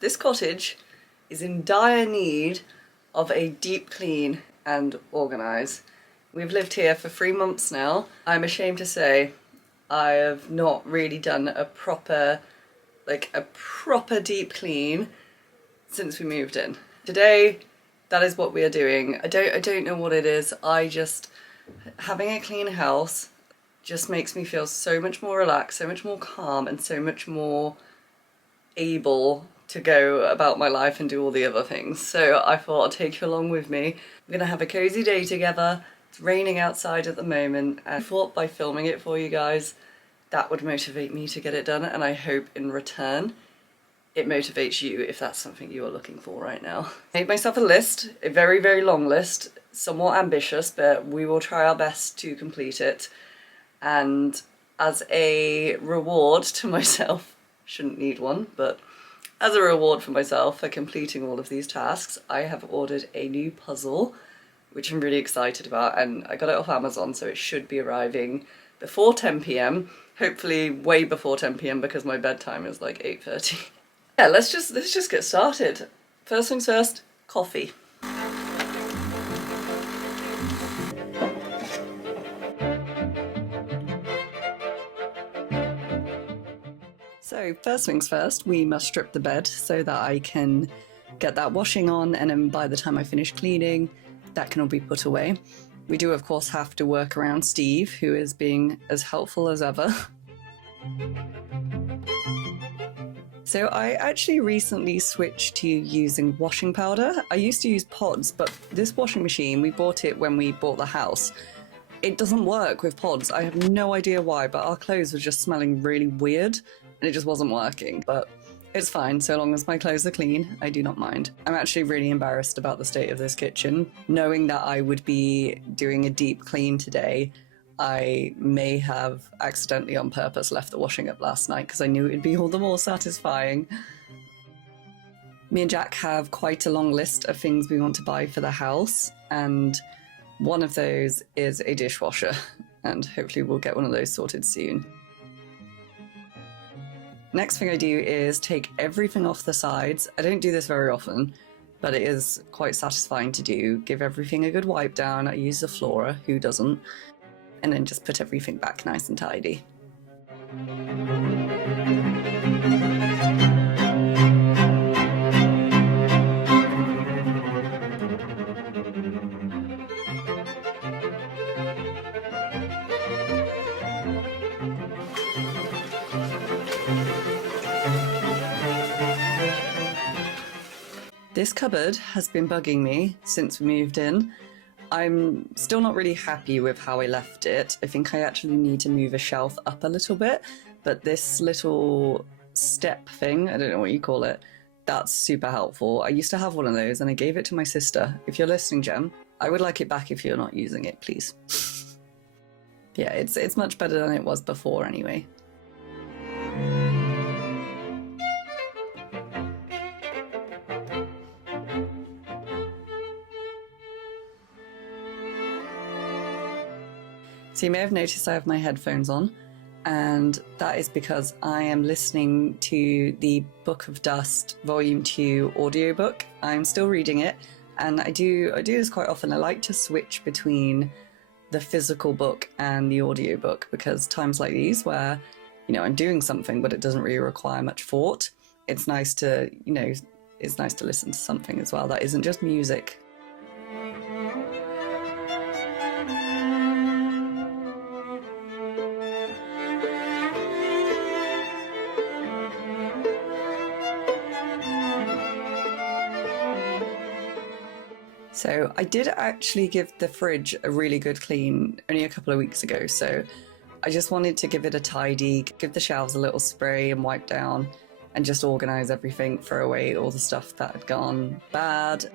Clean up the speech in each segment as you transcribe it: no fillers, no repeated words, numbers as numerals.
This cottage is in dire need of a deep clean and organise. We've lived here for 3 months now. I'm ashamed to say I have not really done a proper deep clean since we moved in. Today, that is what we are doing. I don't know what it is. Having a clean house just makes me feel so much more relaxed, so much more calm, and so much more able to go about my life and do all the other things. So I thought I'd take you along with me. We're gonna have a cozy day together. It's raining outside at the moment, and I thought by filming it for you guys, that would motivate me to get it done, and I hope in return it motivates you if that's something you are looking for right now. I made myself a list, a very, very long list, somewhat ambitious, but we will try our best to complete it. And as a reward to myself, shouldn't need one, but as a reward for myself for completing all of these tasks, I have ordered a new puzzle, which I'm really excited about, and I got it off Amazon, so it should be arriving before 10 p.m, hopefully way before 10 p.m, because my bedtime is like 8:30. Yeah, let's just get started. First things first, coffee. So first things first, we must strip the bed so that I can get that washing on, and then by the time I finish cleaning, that can all be put away. We do of course have to work around Steve, who is being as helpful as ever. So I actually recently switched to using washing powder. I used to use pods, but this washing machine, we bought it when we bought the house. It doesn't work with pods. I have no idea why, but our clothes were just smelling really weird and it just wasn't working. But it's fine, so long as my clothes are clean, I do not mind. I'm actually really embarrassed about the state of this kitchen. Knowing that I would be doing a deep clean today, I may have accidentally on purpose left the washing up last night because I knew it would be all the more satisfying. Me and Jack have quite a long list of things we want to buy for the house, and one of those is a dishwasher, and hopefully we'll get one of those sorted soon. Next thing I do is take everything off the sides. I don't do this very often, but it is quite satisfying to do. Give everything a good wipe down. I use the Flora, who doesn't? And then just put everything back nice and tidy. This cupboard has been bugging me since we moved in. I'm still not really happy with how I left it. I think I actually need to move a shelf up a little bit, but this little step thing, I don't know what you call it, that's super helpful. I used to have one of those and I gave it to my sister. If you're listening, Jem, I would like it back if you're not using it, please. Yeah, it's much better than it was before anyway. So you may have noticed I have my headphones on, and that is because I am listening to the Book of Dust Volume 2 audiobook. I'm still reading it, and I do this quite often. I like to switch between the physical book and the audiobook, because times like these where, I'm doing something but it doesn't really require much thought, it's nice to listen to something as well that isn't just music. So I did actually give the fridge a really good clean only a couple of weeks ago, so I just wanted to give it a tidy, give the shelves a little spray and wipe down, and just organise everything, throw away all the stuff that had gone bad.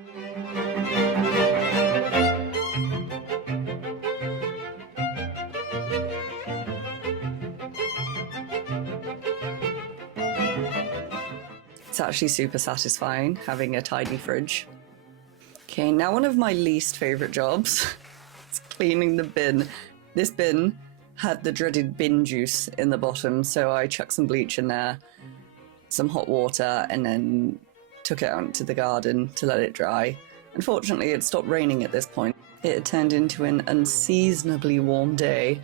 It's actually super satisfying having a tidy fridge. Okay, now one of my least favourite jobs is cleaning the bin. This bin had the dreaded bin juice in the bottom, so I chucked some bleach in there, some hot water, and then took it out into the garden to let it dry. Unfortunately, it stopped raining at this point. It had turned into an unseasonably warm day.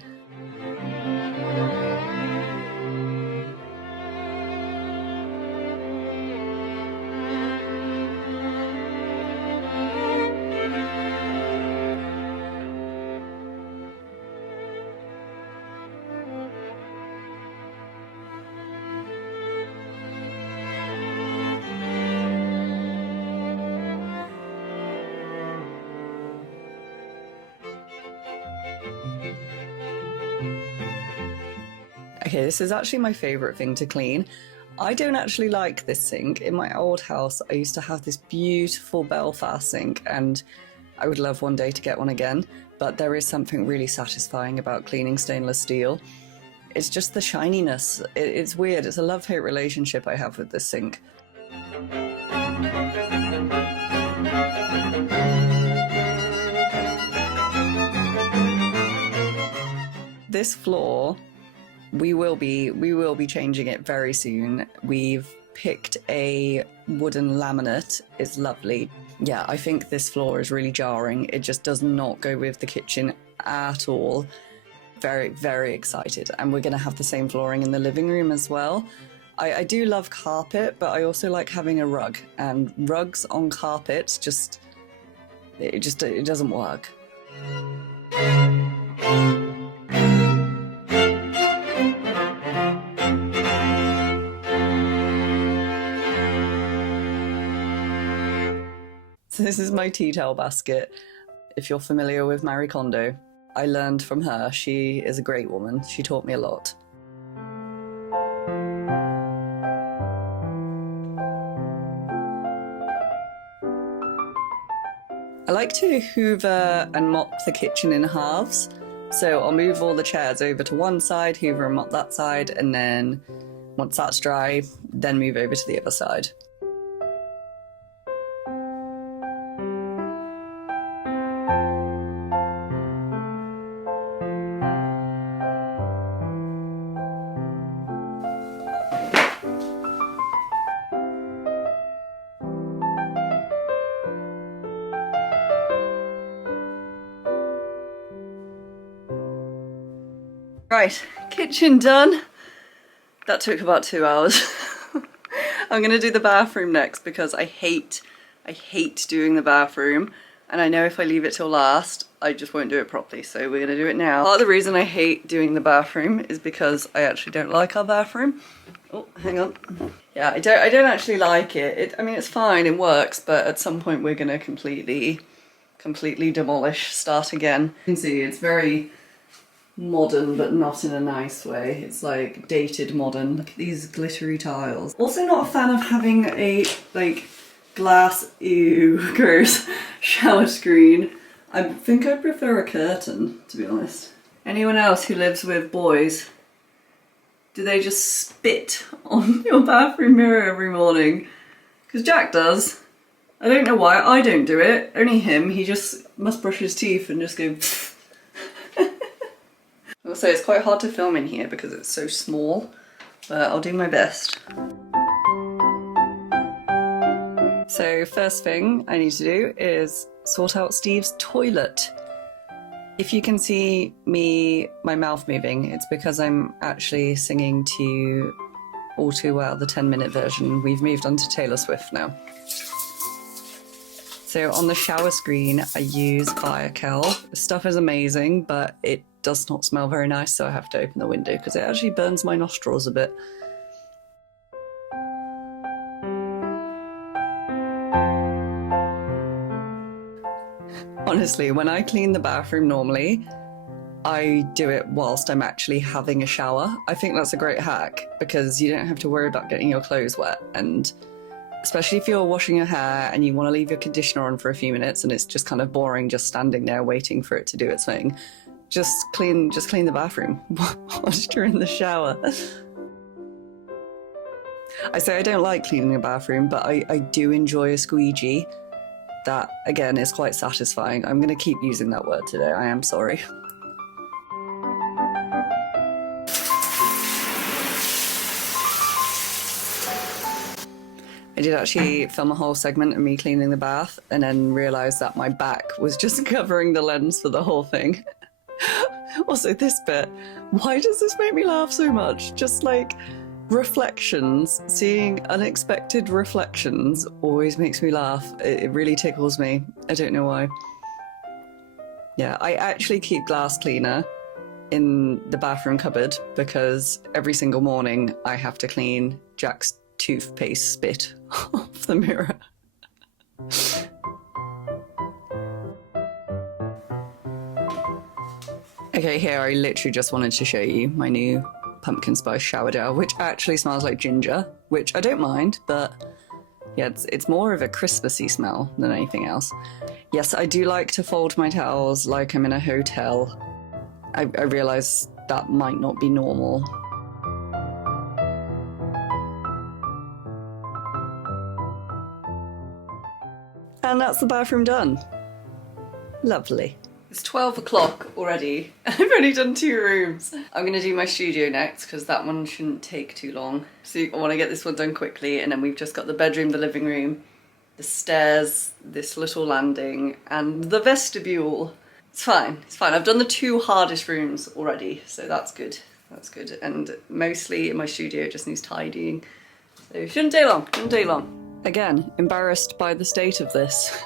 Okay, this is actually my favourite thing to clean. I don't actually like this sink. In my old house, I used to have this beautiful Belfast sink, and I would love one day to get one again, but there is something really satisfying about cleaning stainless steel. It's just the shininess. It's weird. It's a love-hate relationship I have with this sink. This floor, we will be changing it very soon. We've picked a wooden laminate. It's lovely. Yeah, I think this floor is really jarring. It just does not go with the kitchen at all. Very, very excited. And we're going to have the same flooring in the living room as well. I do love carpet, but I also like having a rug. And rugs on carpet it doesn't work. So this is my tea towel basket. If you're familiar with Marie Kondo, I learned from her. She is a great woman. She taught me a lot. I like to hoover and mop the kitchen in halves. So I'll move all the chairs over to one side, hoover and mop that side, and then once that's dry, then move over to the other side. Right, kitchen done. That took about 2 hours. I'm gonna do the bathroom next because I hate doing the bathroom, and I know if I leave it till last, I just won't do it properly, so we're gonna do it now. Part of the reason I hate doing the bathroom is because I actually don't like our bathroom. Oh, hang on. Yeah, I don't actually like it. I mean, it's fine, it works, but at some point we're gonna completely demolish, start again. You can see it's very modern, but not in a nice way. It's like dated modern. Look at these glittery tiles. Also not a fan of having a glass, ew, gross, shower screen. I think I prefer a curtain, to be honest. Anyone else who lives with boys, do they just spit on your bathroom mirror every morning? Because Jack does. I don't know why. I don't do it. Only him. He just must brush his teeth and just go I'll say it's quite hard to film in here because it's so small, but I'll do my best. So first thing I need to do is sort out Steve's toilet. If you can see my mouth moving, it's because I'm actually singing to All Too Well, the 10-minute version. We've moved on to Taylor Swift now. So on the shower screen, I use Biokel. The stuff is amazing, but it does not smell very nice, so I have to open the window because it actually burns my nostrils a bit. Honestly, when I clean the bathroom normally, I do it whilst I'm actually having a shower. I think that's a great hack because you don't have to worry about getting your clothes wet, and especially if you're washing your hair and you want to leave your conditioner on for a few minutes and it's just kind of boring just standing there waiting for it to do its thing. Just clean the bathroom whilst you're in the shower. I say I don't like cleaning the bathroom, but I do enjoy a squeegee. That, again, is quite satisfying. I'm going to keep using that word today, I am sorry. I did actually film a whole segment of me cleaning the bath and then realised that my back was just covering the lens for the whole thing. Also, this bit, why does this make me laugh so much? Just like reflections, seeing unexpected reflections always makes me laugh. It really tickles me. I don't know why. Yeah, I actually keep glass cleaner in the bathroom cupboard because every single morning I have to clean Jack's toothpaste spit off the mirror. Okay, here I literally just wanted to show you my new pumpkin spice shower gel, which actually smells like ginger, which I don't mind, but yeah, it's more of a Christmassy smell than anything else. Yes, I do like to fold my towels like I'm in a hotel. I realise that might not be normal. And that's the bathroom done. Lovely. It's 12 o'clock already, and I've only done 2 rooms. I'm gonna do my studio next, because that one shouldn't take too long. So I wanna get this one done quickly, and then we've just got the bedroom, the living room, the stairs, this little landing, and the vestibule. It's fine, it's fine. I've done the 2 hardest rooms already, so that's good. That's good. And mostly in my studio it just needs tidying. So it shouldn't take long, shouldn't take long. Again, embarrassed by the state of this.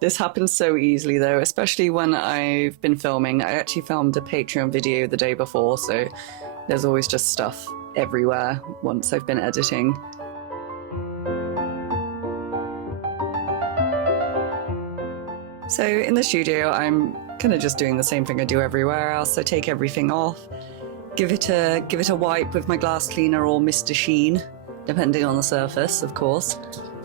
This happens so easily though, especially when I've been filming. I actually filmed a Patreon video the day before, so there's always just stuff everywhere once I've been editing. So in the studio, I'm kind of just doing the same thing I do everywhere else. I take everything off, give it a wipe with my glass cleaner or Mr. Sheen, depending on the surface, of course.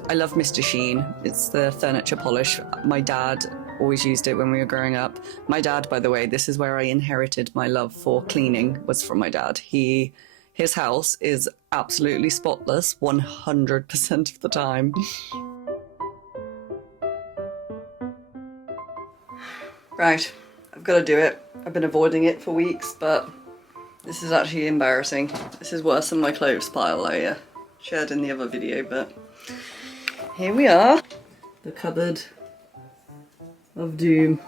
I love Mr. Sheen. It's the furniture polish. My dad always used it when we were growing up. My dad, by the way, this is where I inherited my love for cleaning, was from my dad. His house is absolutely spotless 100% of the time. Right, I've got to do it. I've been avoiding it for weeks, but this is actually embarrassing. This is worse than my clothes pile I shared in the other video, but here we are. The cupboard of doom.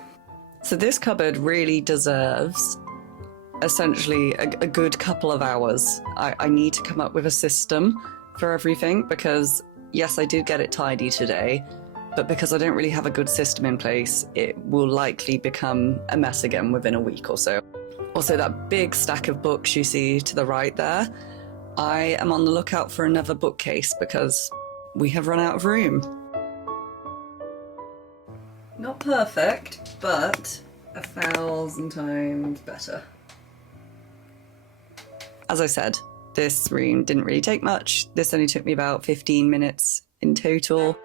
So this cupboard really deserves essentially a good couple of hours. I need to come up with a system for everything because, yes, I did get it tidy today, but because I don't really have a good system in place, it will likely become a mess again within a week or so. Also, that big stack of books you see to the right there, I am on the lookout for another bookcase because we have run out of room. Not perfect, but 1,000 times better. As I said, this room didn't really take much. This only took me about 15 minutes in total.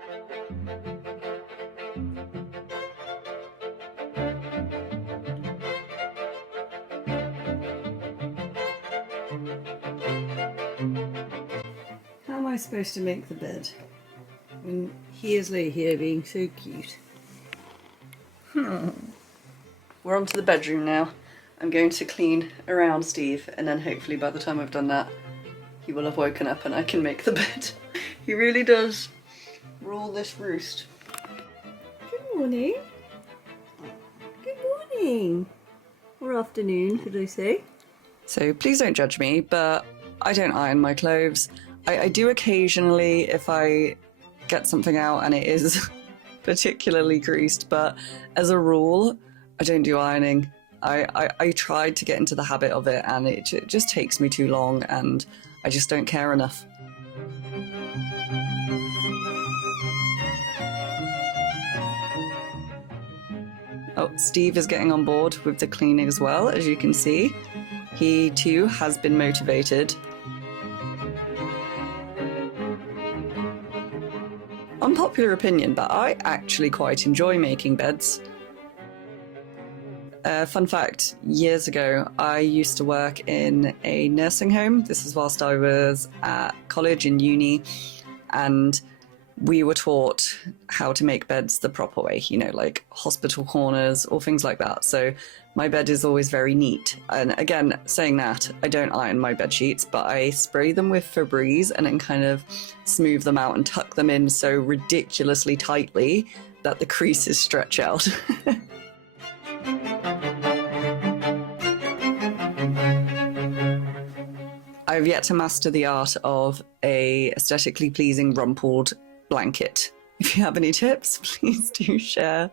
How am I supposed to make the bed when he is lay here being so cute? We're on to the bedroom now. I'm going to clean around Steve, and then hopefully by the time I've done that, he will have woken up and I can make the bed. He really does rule this roost. Good morning. Good morning. Or afternoon, should I say. So please don't judge me, but I don't iron my clothes. I do occasionally if I get something out and it is particularly creased, but as a rule, I don't do ironing. I tried to get into the habit of it and it just takes me too long and I just don't care enough. Oh, Steve is getting on board with the cleaning as well, as you can see. He too has been motivated. Unpopular opinion, but I actually quite enjoy making beds. Fun fact, years ago I used to work in a nursing home. This is whilst I was at college and uni, and we were taught how to make beds the proper way, you know, like hospital corners or things like that. So My bed is always very neat. And again, saying that, I don't iron my bed sheets, but I spray them with Febreze and then kind of smooth them out and tuck them in so ridiculously tightly that the creases stretch out. I've yet to master the art of a aesthetically pleasing rumpled blanket. If you have any tips, please do share.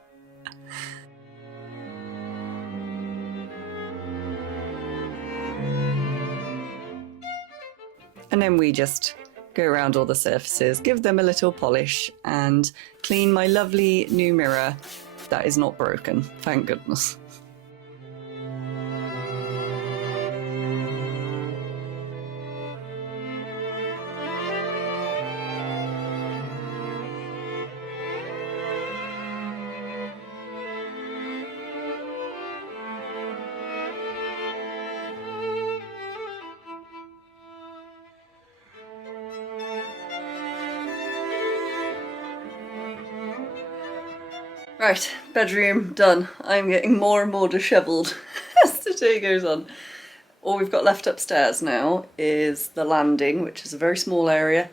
And then we just go around all the surfaces, give them a little polish, and clean my lovely new mirror that is not broken, thank goodness. Right, bedroom done. I'm getting more and more dishevelled as the day goes on. All we've got left upstairs now is the landing, which is a very small area,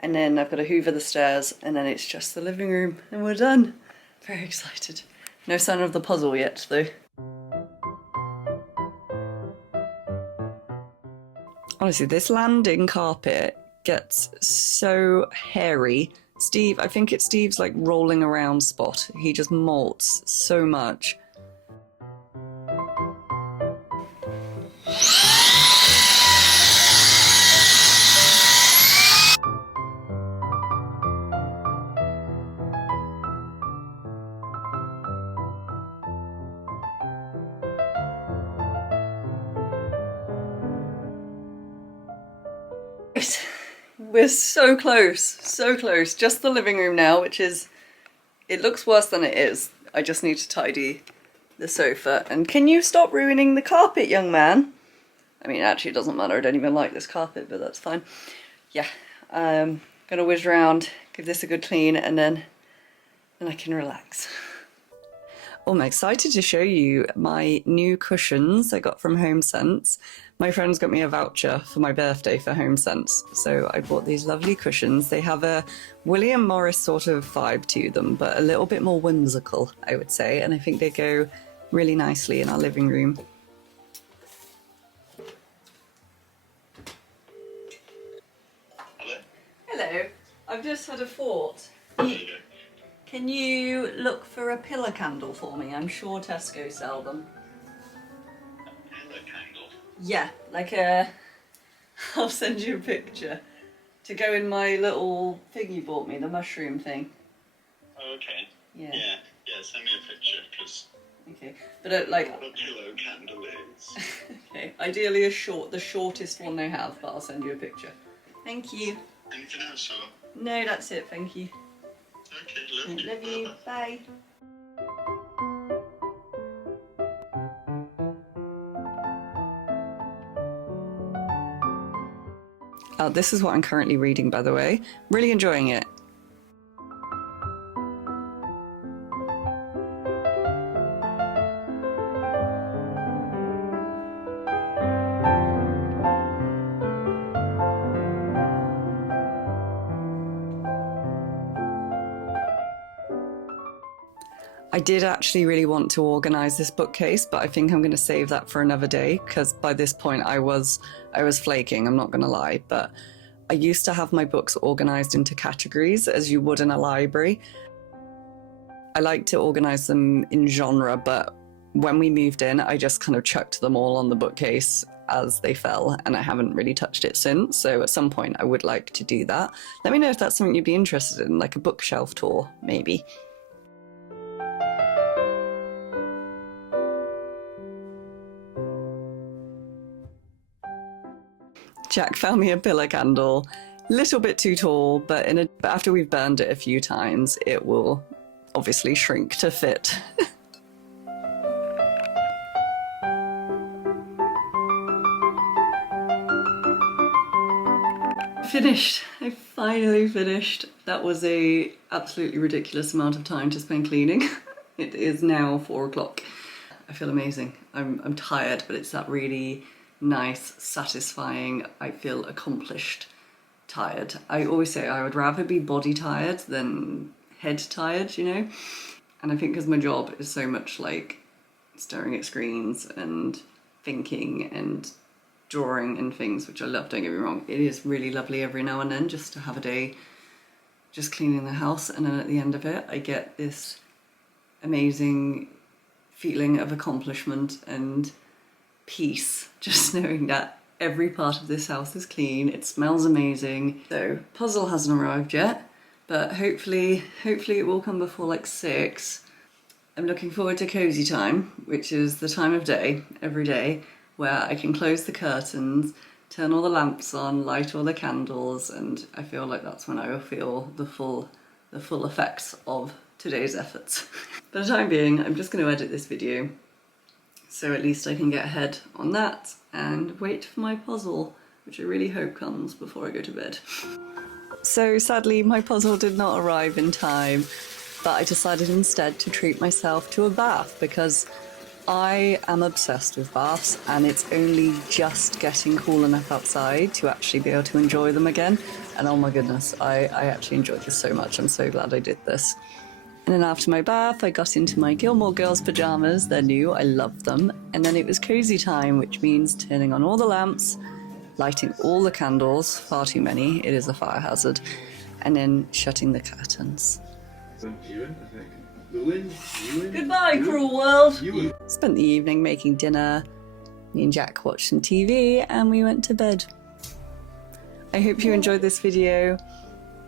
and then I've got to hoover the stairs, and then it's just the living room, and we're done. Very excited. No sign of the puzzle yet, though. Honestly, this landing carpet gets so hairy. Steve, I think it's Steve's like rolling around spot. He just molts so much. We're so close. Just the living room now, which is, it looks worse than it is. I just need to tidy the sofa. And can you stop ruining the carpet, young man? I mean, actually it doesn't matter, I don't even like this carpet, but that's fine. Yeah, gonna whiz around, give this a good clean, and then I can relax. Oh, I'm excited to show you my new cushions I got from HomeSense. My friends got me a voucher for my birthday for HomeSense, so I bought these lovely cushions. They have a William Morris sort of vibe to them, but a little bit more whimsical, I would say, and I think they go really nicely in our living room. Hello? Hello, I've just had a thought. Can you look for a pillar candle for me? I'm sure Tesco sell them. A pillar candle? Yeah, like a... I'll send you a picture. To go in my little thing you bought me, the mushroom thing. Oh, okay. Yeah. Yeah, send me a picture, because... Okay, but like... what a pillow candle is. Okay, ideally the shortest one they have, but I'll send you a picture. Thank you. Anything else, or? No, that's it, thank you. Okay, love you. Love you, bye. This is what I'm currently reading, by the way. Really enjoying it. I did actually really want to organise this bookcase, but I think I'm going to save that for another day, because by this point I was flaking, I'm not going to lie. But I used to have my books organised into categories, as you would in a library. I like to organise them in genre, but when we moved in, I just kind of chucked them all on the bookcase as they fell, and I haven't really touched it since. So at some point I would like to do that. Let me know if that's something you'd be interested in, like a bookshelf tour, maybe. Jack found me a pillar candle, little bit too tall, but after we've burned it a few times, it will obviously shrink to fit. Finished. I finally finished. That was a absolutely ridiculous amount of time to spend cleaning. It is now 4 o'clock. I feel amazing. I'm tired, but it's that really nice, satisfying, I feel accomplished tired. I always say I would rather be body tired than head tired, you know? And I think because my job is so much like staring at screens and thinking and drawing and things, which I love, don't get me wrong, it is really lovely every now and then just to have a day just cleaning the house, and then at the end of it I get this amazing feeling of accomplishment and peace just knowing that every part of this house is clean, it smells amazing. So puzzle hasn't arrived yet, but hopefully it will come before like 6. I'm looking forward to cozy time, which is the time of day every day where I can close the curtains, turn all the lamps on, light all the candles, and I feel like that's when I will feel the full effects of today's efforts. For the time being, I'm just going to edit this video, so at least I can get ahead on that and wait for my puzzle, which I really hope comes before I go to bed. So sadly, my puzzle did not arrive in time, but I decided instead to treat myself to a bath because I am obsessed with baths, and it's only just getting cool enough outside to actually be able to enjoy them again. And oh my goodness, I actually enjoyed this so much. I'm so glad I did this. And then after my bath, I got into my Gilmore Girls pajamas. They're new, I love them. And then it was cozy time, which means turning on all the lamps, lighting all the candles, far too many, it is a fire hazard, and then shutting the curtains. Goodbye, cruel world! Spent the evening making dinner. Me and Jack watched some TV and we went to bed. I hope you enjoyed this video.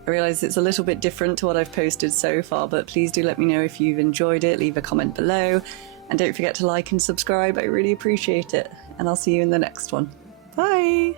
I realise it's a little bit different to what I've posted so far, but please do let me know if you've enjoyed it. Leave a comment below and don't forget to like and subscribe. I really appreciate it. And I'll see you in the next one. Bye!